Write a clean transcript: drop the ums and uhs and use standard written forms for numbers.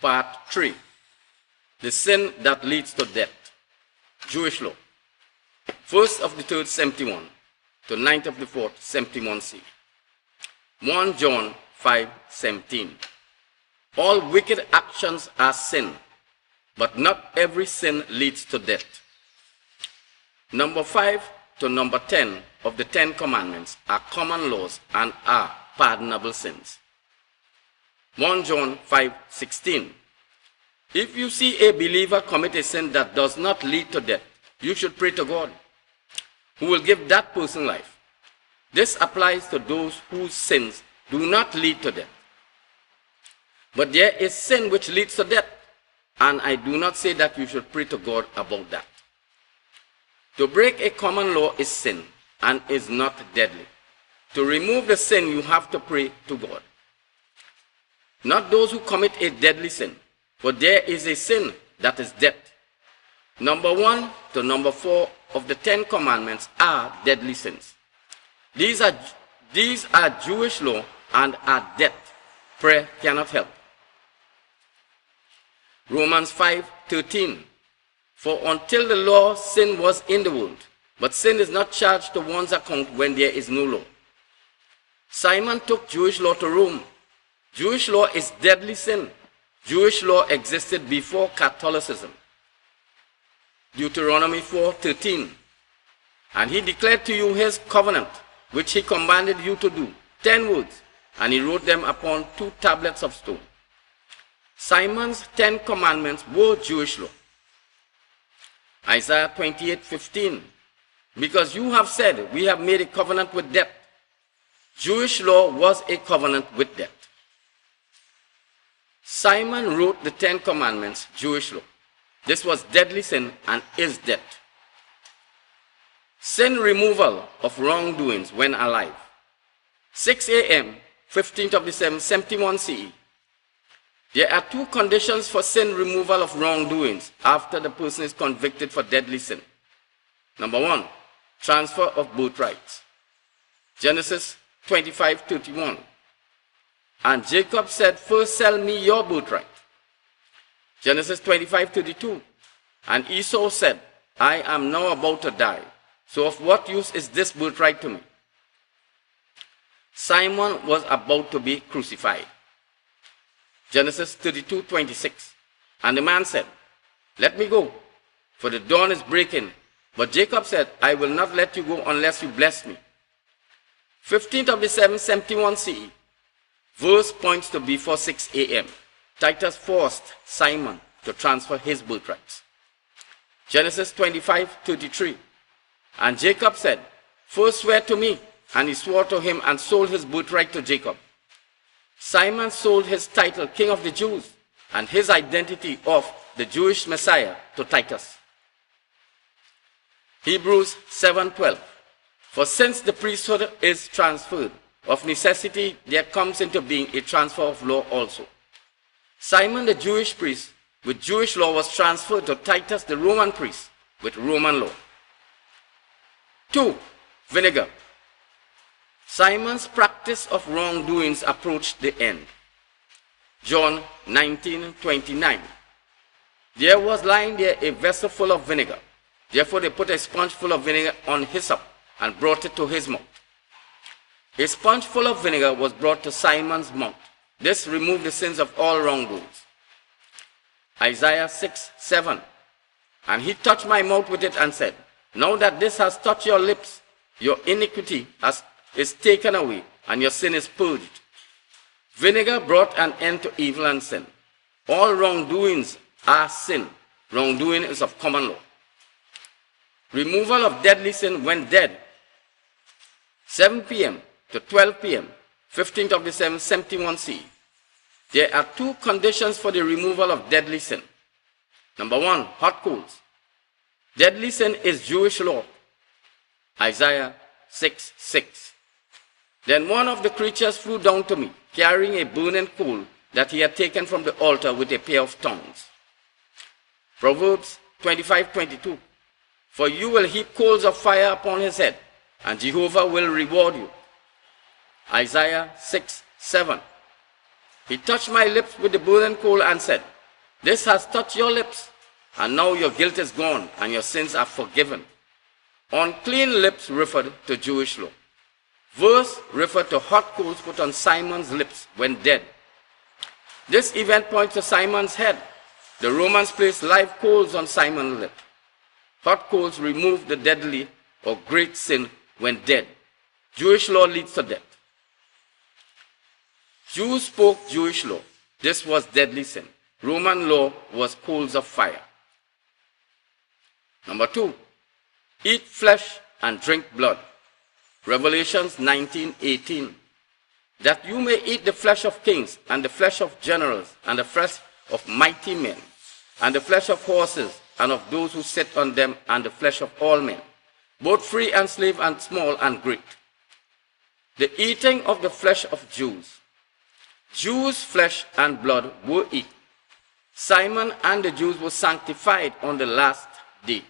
Part 3. The sin that leads to death. Jewish law. 1st of the 3rd, 71 to 9th of the 4th, 71c. 1 John 5:17. All wicked actions are sin, but not every sin leads to death. Number 5 to number 10 of the 10 commandments are common laws and are pardonable sins. 1 John 5:16. If you see a believer commit a sin that does not lead to death, you should pray to God, who will give that person life. This applies to those whose sins do not lead to death. But there is sin which leads to death, and I do not say that you should pray to God about that. To break a common law is sin and is not deadly. To remove the sin, you have to pray to God. Not those who commit a deadly sin, but there is a sin that is death. Number 1 to number 4 of the 10 commandments are deadly sins. These are Jewish law and are death. Prayer cannot help. Romans 5:13. For until the law, sin was in the world, but sin is not charged to one's account when there is no law. Simon took Jewish law to Rome. Jewish law is deadly sin. Jewish law existed before Catholicism. Deuteronomy 4:13. And he declared to you his covenant, which he commanded you to do, 10 words, and he wrote them upon 2 tablets of stone. Simon's 10 commandments were Jewish law. Isaiah 28:15. Because you have said, we have made a covenant with death. Jewish law was a covenant with death. Simon wrote the 10 commandments, Jewish law. This was deadly sin and is death. Sin removal of wrongdoings when alive. 6 a.m., 15th of December, 71 CE. There are 2 conditions for sin removal of wrongdoings after the person is convicted for deadly sin. Number 1, transfer of birthrights. Genesis 25:31. And Jacob said, first sell me your birthright. Genesis 25:32. And Esau said, I am now about to die, so of what use is this birthright to me? Simon was about to be crucified. Genesis 32:26. And the man said, let me go, for the dawn is breaking. But Jacob said, I will not let you go unless you bless me. 15th of December, 71 CE. Verse points to before 6 a.m. Titus forced Simon to transfer his birthrights. Genesis 25:33. And Jacob said, first swear to me. And he swore to him and sold his birthright to Jacob. Simon sold his title, King of the Jews, and his identity of the Jewish Messiah to Titus. Hebrews 7:12. For since the priesthood is transferred, of necessity there comes into being a transfer of law also. Simon the Jewish priest with Jewish law was transferred to Titus the Roman priest with Roman law. 2. Vinegar. Simon's practice of wrongdoings approached the end. John 19:29. There was lying there a vessel full of vinegar. Therefore they put a sponge full of vinegar on hyssop and brought it to his mouth. A sponge full of vinegar was brought to Simon's mouth. This removed the sins of all wrongdoings. Isaiah 6:7. And he touched my mouth with it and said, now that this has touched your lips, your iniquity is taken away and your sin is purged. Vinegar brought an end to evil and sin. All wrongdoings are sin. Wrongdoing is of common law. Removal of deadly sin when dead. 7 p.m. to 12 p.m., 15th of December, 71 CE. There are 2 conditions for the removal of deadly sin. Number 1, hot coals. Deadly sin is Jewish law. Isaiah 6:6. Then one of the creatures flew down to me, carrying a burning coal that he had taken from the altar with a pair of tongs. Proverbs 25:22. For you will heap coals of fire upon his head, and Jehovah will reward you. Isaiah 6:7. He touched my lips with the burning coal and said, this has touched your lips, and now your guilt is gone and your sins are forgiven. Unclean lips referred to Jewish law. Verse referred to hot coals put on Simon's lips when dead. This event points to Simon's head. The Romans placed live coals on Simon's lips. Hot coals remove the deadly or great sin when dead. Jewish law leads to death. Jews spoke Jewish law. This was deadly sin. Roman law was coals of fire. Number 2, eat flesh and drink blood. Revelations 19:18. That you may eat the flesh of kings, and the flesh of generals, and the flesh of mighty men, and the flesh of horses, and of those who sit on them, and the flesh of all men, both free and slave, and small and great. The eating of the flesh of Jews. Jews' flesh and blood were eaten. Simon and the Jews were sanctified on the last day.